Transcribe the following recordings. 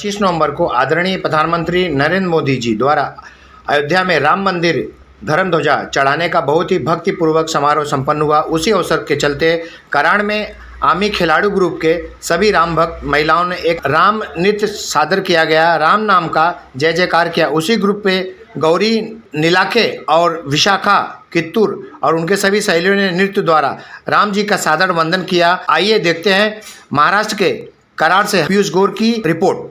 25 नवंबर को आदरणीय प्रधानमंत्री नरेंद्र मोदी जी द्वारा अयोध्या में राम मंदिर धर्म ध्वजा चढ़ाने का बहुत ही भक्तिपूर्वक समारोह संपन्न हुआ। उसी अवसर के चलते कराड़ में आमी खिलाड़ू ग्रुप के सभी राम भक्त महिलाओं ने एक राम नृत्य सादर किया गया, राम नाम का जय जयकार किया। उसी ग्रुप पे गौरी नीलाखे और विशाखा कित्तूर और उनके सभी सहेलियों ने नृत्य द्वारा राम जी का सादर वंदन किया। आइए देखते हैं महाराष्ट्र के कराड़ से पीयूष गौर की रिपोर्ट।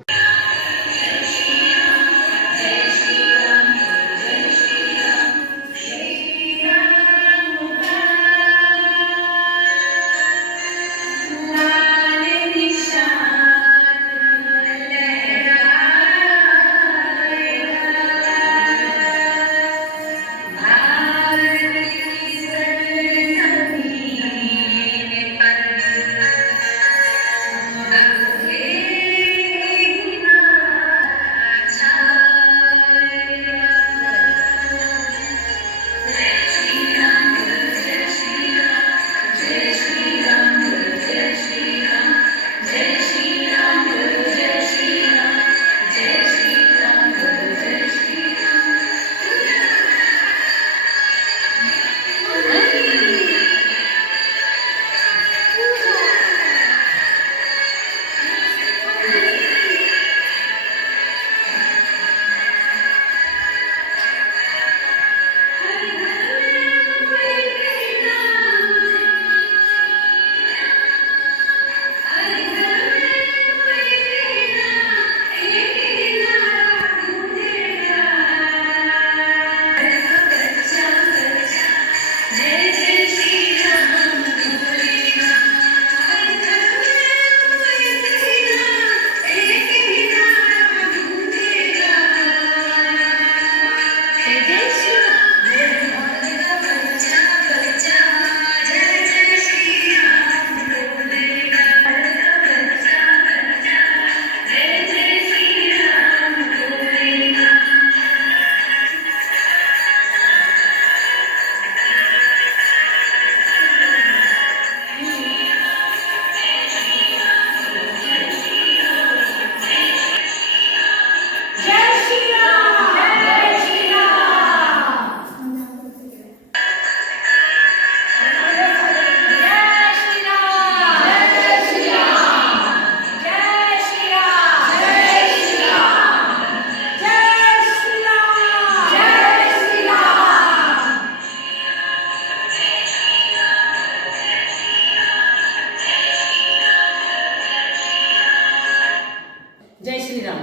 जय श्रीराम।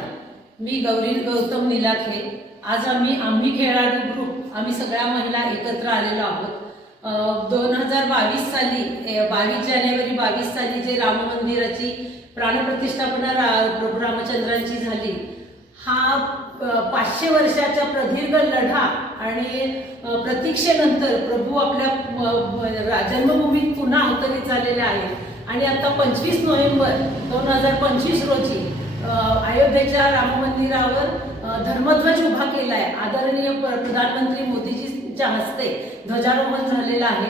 मी गौरी गौतम नीलाखे। आज आम्ही खेळाडू ग्रुप आम्ही सगळ्या महिला एकत्र आलेलो आहोत। 2022 साली 22 जानेवारी 22 साली जे राम मंदिराची प्राणप्रतिष्ठापना प्रभू रामचंद्रांची झाली, हा 500 वर्षाच्या प्रदीर्घ लढा आणि प्रतीक्षेनंतर प्रभू आपल्या जन्मभूमीत पुन्हा अवतरित झालेले आहेत। आणि आता 25 नोव्हेंबर 2025 रोजी अयोध्येच्या राम मंदिरावर धर्मध्वज उभा केला आहे। आदरणीय प्रधानमंत्री मोदीजींच्या हस्ते ध्वजारोहण झालेलं आहे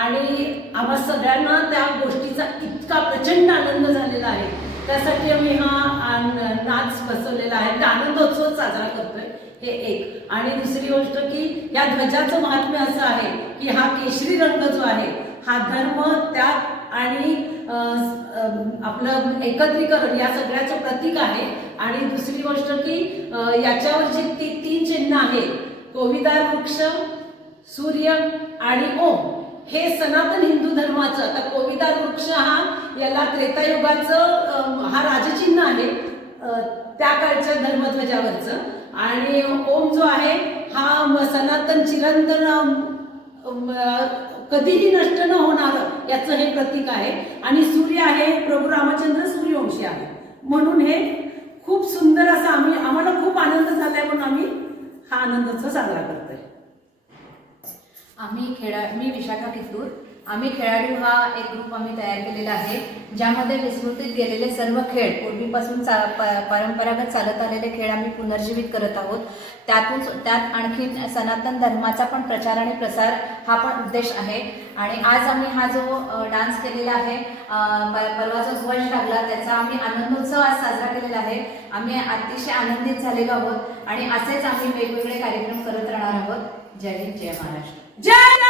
आणि आम्हा सगळ्यांना त्या गोष्टीचा इतका प्रचंड आनंद झालेला आहे। त्यासाठी आम्ही हा नाच बसवलेला आहे, आनंदोत्सव साजरा करतोय। हे एक। आणि दुसरी गोष्ट की या ध्वजाचं महात्म्य असं आहे की हा केशरी रंग जो आहे हा धर्म, त्याग आणि आपलं एकत्रीकरण या सगळ्याचं प्रतीक आहे। आणि दुसरी गोष्ट की याच्यावर जे 3 चिन्ह आहे, कोविदार वृक्ष, सूर्य आणि ओम, हे सनातन हिंदू धर्माचं, आता कोविदार वृक्ष हा याला त्रेतायुगाचं हा राजचिन्ह आहे त्या काळच्या धर्मध्वजावरचं, आणि ओम जो आहे हा सनातन चिरंतन कधीही नष्ट न होणार याचं हे प्रतीक आहे। आणि सूर्य आहे प्रभू रामचंद्र सूर्यवंशी आहे, म्हणून हे खूप सुंदर असं आम्हाला खूप आनंद झालाय, म्हणून आम्ही हा आनंदोत्सव साजरा करतोय। मी विशाखा कित्तूर। आम्ही खेळाडू हा एक ग्रुप आम्ही तयार केलेला आहे, ज्यामध्ये विस्मृतीत गेलेले सर्व खेळ, पूर्वीपासून परंपरागत चालत आलेले खेळ आम्ही पुनर्जीवित करत आहोत. त्यात आणखी सनातन धर्माचा पण प्रचार आणि प्रसार हा पण उद्देश आहे. आणि आज आम्ही हा जो डान्स केलेला आहे, परवा जो ध्वज लागला त्याचा आम्ही आनंदोत्सव आज साजरा केलेला आहे. आम्ही अतिशय आनंदित झालेलो आहोत आणि असेच आम्ही वेगवेगळे कार्यक्रम करत राहणार आहोत. जय हिंद, जय महाराष्ट्र. जय